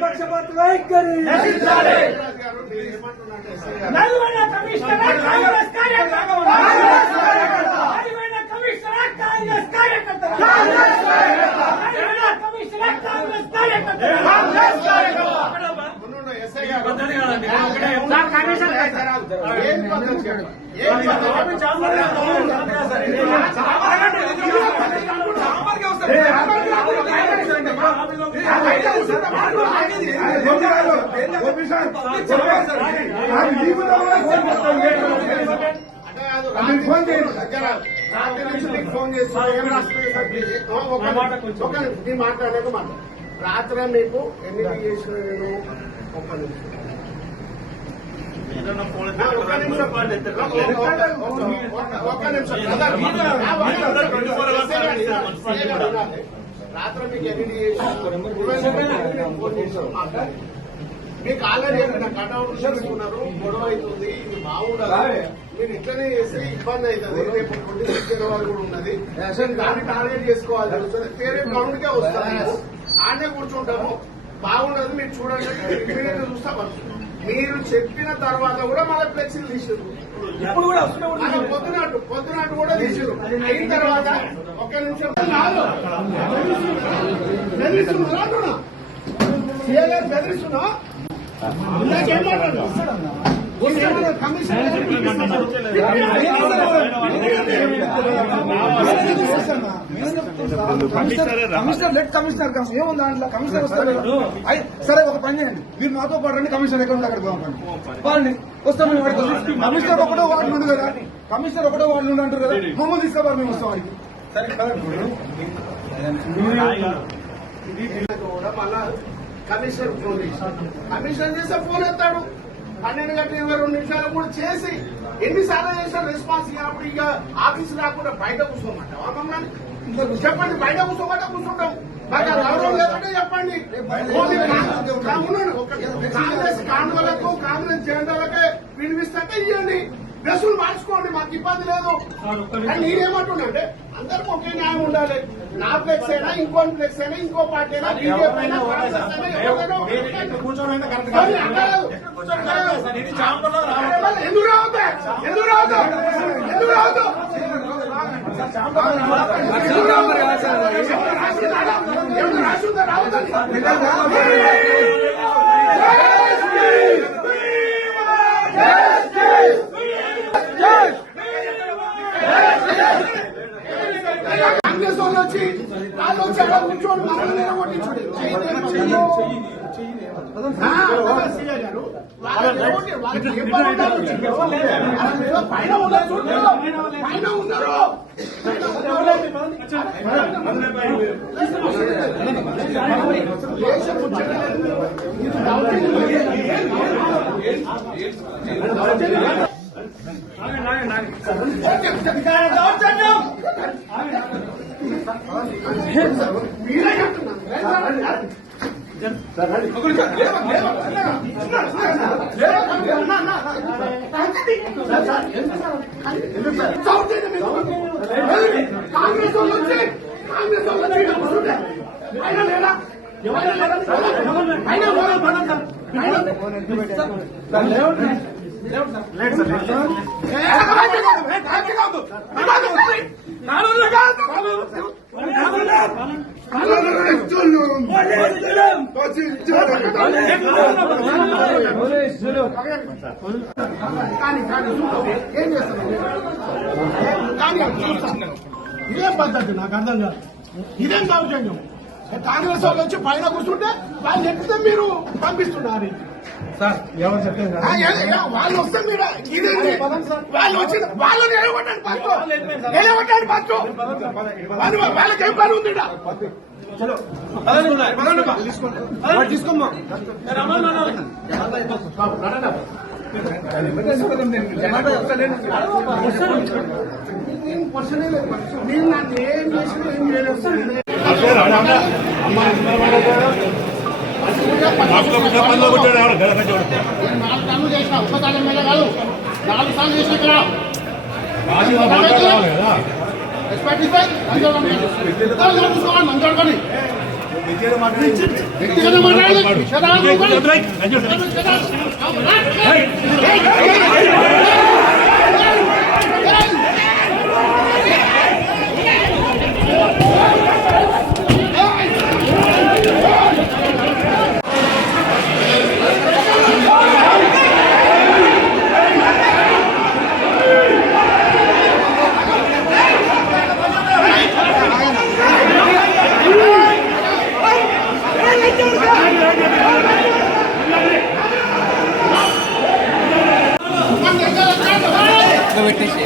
పక్షపాత వైఖరి నల్గొండ కమిషనర్ కాంగ్రెస్ కార్యకర్త మాట్లాడలేదు మాట రాత్రి మీకు ఎన్ని చేసిన నేను ఒక్క నిమిషం రాత్రి మీకు ఎన్ని చేసిన మీకు ఆల్రెడీ కటౌట్ తీసుకున్నారు గొడవ అవుతుంది ఇది బాగుండదు మీరు ఇట్లనే చేస్తే ఇబ్బంది అవుతుంది రేపు పొద్దున్న వాళ్ళు కూడా ఉన్నది దాన్ని టార్గెట్ చేసుకోవాలి వేరే గ్రౌండ్ కే వస్తాము ఆడనే కూర్చుంటాము బాగుండదు మీరు చూడండి చూస్తా మీరు చెప్పిన తర్వాత కూడా మళ్ళీ ఫ్లెక్సీలు తీసారు పొద్దునాటు కూడా తీసారు అయిన తర్వాత ఒక్క నిమిషం బెదిరిస్తున్నా బెదిరిస్తున్నా ఏముంది దాంట్లో కమిషనర్ వస్తారు సరే ఒక పని చేయండి మీరు మాతో పాటు కమిషనర్ ఎక్కడ అక్కడికి వాళ్ళని వస్తాం కమిషనర్ ఒకటో వార్డు ఉంది కదా కమిషనర్ ఒకటో వార్డు నుండి అంటారు కదా మమ్మల్ని తీసుకోవాలి మేము వస్తాం వాడికి మళ్ళా కమిషనర్ ఫోన్ చేసి కమిషనర్ చేస్తే ఫోన్ ఎత్తాడు 12:22 కూడా చేసి ఎన్నిసార్లు చేశారు రెస్పాన్స్ ఇచ్చినప్పుడు ఇక ఆఫీసు రాకుండా బయట కూర్చోమంటావా మమ్మల్ని చెప్పండి బయట కూర్చుంటాం బాగా గౌరవం లేదంటే చెప్పండి కాంగ్రెస్ కాండలకు కాంగ్రెస్ జెండాలకే వినిపిస్తే ఇవ్వండి డ్రెస్సులు మార్చుకోండి మాకు ఇబ్బంది లేదు కానీ నేనేమంటున్నాంటే అందరికి ఒకే న్యాయం ఉండాలి నా ఫ్లెక్స్ అయినా ఇంకో ఫ్లెక్స్ అయినా ఇంకో పార్టీ అయినా బీజేపీ అయినా ఎందుకు కాంగ్రెస్ వాళ్ళు వచ్చి అక్కడ కూర్చోండి మమ్మల్ని నిలబొట్టించండి పైన ఉన్నారు కాంగ్రెస్ ఇదే పద్ధతి నాకు అర్థం కాదు ఇదేం దౌర్జన్యం కాంగ్రెస్ వాళ్ళు వచ్చి పైన కూర్చుంటే వాళ్ళు చెప్తే మీరు పంపిస్తున్నారు వాళ్ళు వస్తే మీరు ఇదేంటి వాళ్ళు వచ్చి వాళ్ళు నిలబడ్డారు పట్టు వాళ్ళకి ఏం పని ఉంది తీసుకోమ్మా నేను నన్ను ఏం చేసినా ఏం చేయలేదు చేసిన ఒక్క తాళం మీద కాదు 4 సార్లు చేసిన ఇక్కడ పెట్టేసి